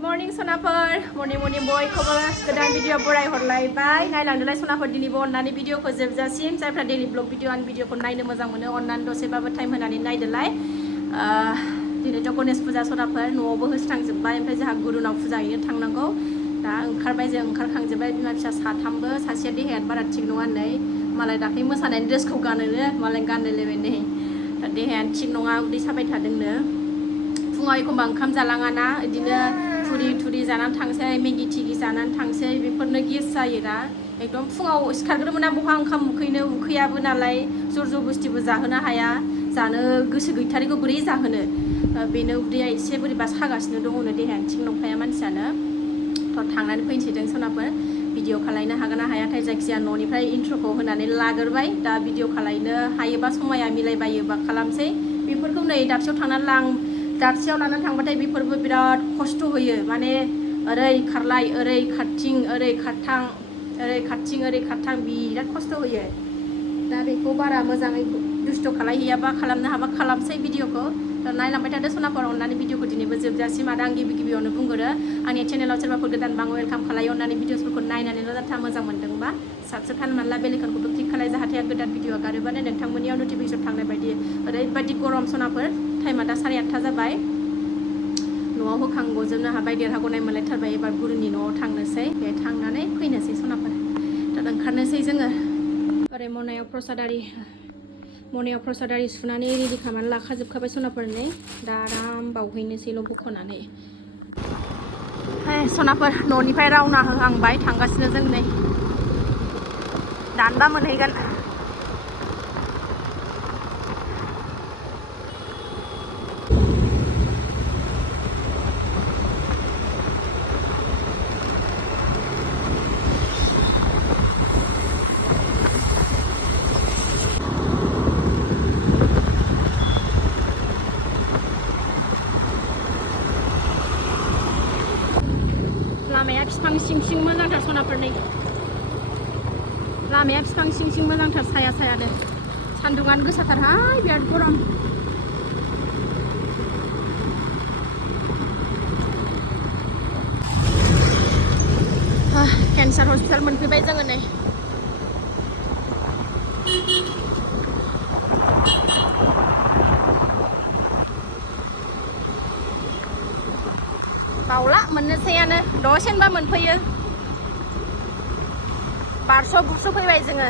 Good morning sonaफोर morning बयखौबो गोदान video बराय हरलायबाय नायलांदोलाय सोनाफोर दिनैबो अननानै भिडिअखौ जोबजासिम जायफ्रा डेलि ब्लग भिडिअ आंनि भिडिअखौ नायनो मोजां मोनो अननानै दसेबाबो टाइम होनानै नायदोलाय दिनैथ' गणेश पुजा सोनाफोर न'आवबो होस्रांजोबबाय ओमफ्राय जोंहा गुरुनाव फुजा हैनो थांनांगौ दा ओंखारबाय जों ओंखारखांजोबबाय बिमा फिसा साथामबो सासेया देहाया बारा थिग नङा नै मालाय दाख्लै मोसानायनि ड्रेसखौ गानोनो मालाय गानलायलायबाय नै दा देहायानो थिग नङा उदै साबाय थादोंनो फुङाव एखमबा ओंखाम जालाङाना बिदिनो थुरि जानानै थांसै मेगि थिगि जानानै थांसै बेफोरनो गेस जायोना एकदम फुङाव सिखारग्रोमोना बहा ओंखाम उखैयाबो नालाय जर जबस्तिबो जाहोनो हाया जानो गोसो गैथारिखौ बोरै जाहोनो बेनो उदैया एसे बोरैबा सागासिनो दङनो देहायानो थिग नंखाया मानसियानो थ' थांनानै फैनोसै जों सोनाफोर भिडिअ खालायनो हागोन ना हायाथाय जायखिजाया न'निफ्राय इन्ट्र'खौ होनानै लाग्रोबाय दा भिडिअ खालायनो हायोबा समाया मिलायबायोबा खालामसै बेफोरखौ नै दाबसेयाव थांनानै दाबसेयाव लानानै थांबाथाय बेफोरबो बिराद खस्थ' होयो माने ओरै खारलाय ओरै खारथिं ओरै खारथां बिराद खस्थ' होयो दा बेखौ बारा मोजाङै दुस्थ' खालायहैयाबा खालामनो हाबा खालामसै भिडिअखौ नायलांबाय थादो सनाफोर अननानै भिडिअखौ दिनैबो जोबजासिम आरो आं गिबियावनो बुंगोरो आंनि चेनेलाव सोरबाफोर गोदानबा आं वेलकाम खालायो अननानै भिडिअसफोरखौ नायनानैल' जाथा मोजां मोन्दोंबा साबस्क्राइब खालामनानै ला बेल आइकनखौबो क्लिक खालाय जाहाथे आं गोदान भिडिअ गारोबानो नोंथांमोननियाव नटिफिकेसन थांनाय बायदि ओरैबायदि गरम सनाफोर टाइमा दा 8:30 जाबाय न'आव होखांगजोबनो हाबाय देरहागौनाय मोनलायथारबाय एबार गुरुनि न'आव थांनोसै बे थांनानै फैनोसै सनाफोर दा ओंखारनोसै जोङो ओरै मनायाव प्रसादारि सुनानै रेडि खालामनानै लाखाजोबखाबाय सनाफोर नै दा आराम बावहैनोसैल' बख'नानै सनाफोर न'निफ्राय रावना होहांबाय थांगासिनो जों नै दानबा मोनहैगोन लामाया बिफां सिं मोजांथार सनाफोर नै लामाया बिफां सिं मोजांथार सायानो सान्दुङानो गोसाथारहाय बिराद गरम केन्सार हस्पिटाल मोनफैबाय जोङो नै बावला मोननोसैयानो दसेनोबा मोनफैयो बुरस' फैबाय जोङो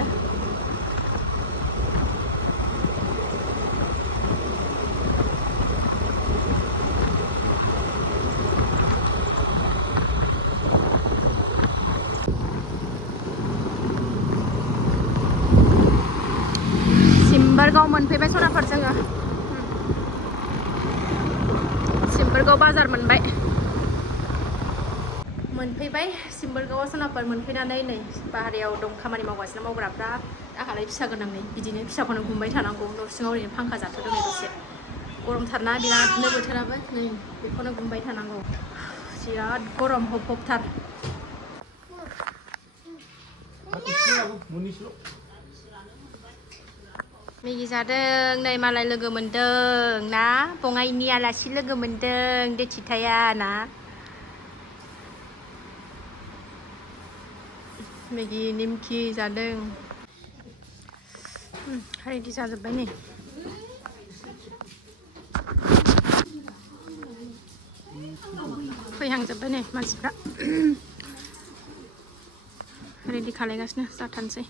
सिम्बोरगाव मोनफैबाय सनाफोर जोङो सिम्बोरगाव बाजार मोनफैबाय सिम्बोरगावआव सनाफोर मोनफैनानै नै बाहेरायाव दं खामानि मावगासिनो मावग्राफ्रा आंहालाय फिसा गोनां नै बिदिनो फिसाखौनो गुमबाय थानांगौ न' सिङाव ओरैनो फांखा जाथ'दों नै दसे गरमथारना बिरादनो बोथोराबो नै बेखौनो गुमबाय थानांगौ बिराद गरम हबथार मेगि जादों नै मालाय लोगो मोनदों ना बङाइनि आलासि लोगो मोनदों देथिथाया ना मेगि निमखि जादों रेडि जाजोब्बाय नै फैहांजोब्बाय नै मानसिफ्रा रेडि खालायगासिनो जाथारनोसै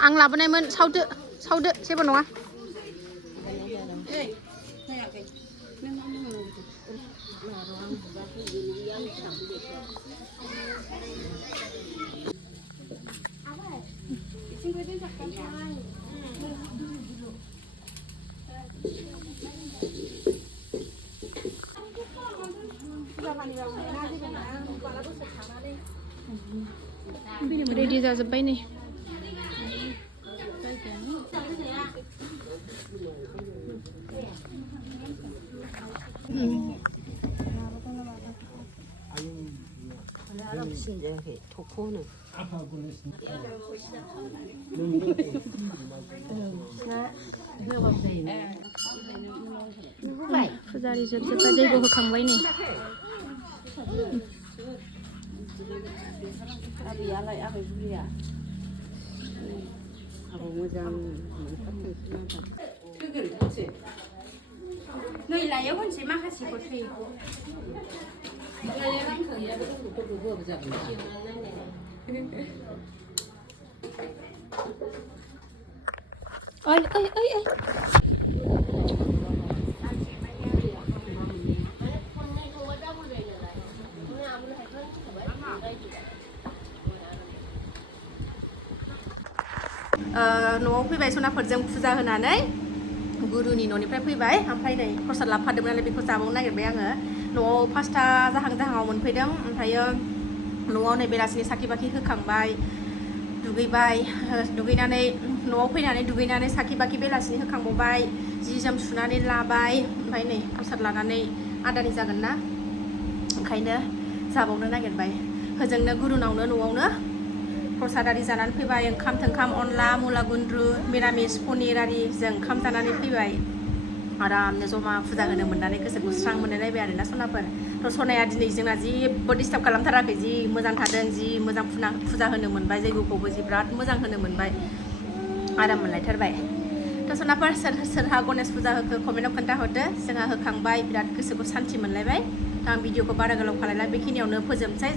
आं लाबोनायमोन सावदो जेबो नङा रेडि जाजोब्बाय नै फुजारि जोबजोब्बाय जैग' होखांबाय नै आबैयालाय आबै बुरिया आबौ मोजां नै लायो खनसे माखासेखौ थै ओइ ओइ ओइ ओइ न'आव फैबाय सनाफोरजों फुजा होनानै गुरुनि न'निफ्राय फैबाय ओमफ्राय नै प्रसाद लाबोफादोंमोन नालाय बेखौ जाबावनो नागिरबाय आङो न'आव पासथा जाहांआव मोनफैदों ओमफ्रायो न'आव नै बेलासिनि साखि बाखि होखांबाय दुगैबाय दुगैनानै न'आव फैनानै दुगैनानै साखि बाखि बेलासिनि होखांबावबाय जि जोम सुनानै लाबाय ओमफ्राय नै प्रसाद लानानै आदानि जागोन ना ओंखायनो जाबावनो नागिरबाय होजोंनो गुरुनावनो न'आवनो प्रसाद आरि जानानै फैबाय ओंखाम थोंखाम अनला मुला गुन्द्रु मिरामिस पनिर आरिजों ओंखाम जानानै फैबाय आरामनो जमा फुजा होनो मोननानै गोसोखौ स्रां मोनलायलायबाय आरोना सनाफोर थ' सनाया दिनै जोंना जेबो डिस्टार्ब खालामथाराखै जि मोजां थादों जि मोजां फुजा होनो मोनबाय जैग'खौबो जि बिराद मोजां होनो मोनबाय आराम मोनलायथारबाय थ' सनाफोर सोरहा गणेश फुजा होखो कमेन्टआव खोन्थाहरदो जोंहा होखांबाय बिराद गोसोखौ सान्थि मोनलायबाय थ' आं भिडिअखौ बारा गोलाव खालायला बेखिनियावनो फोजोबनोसै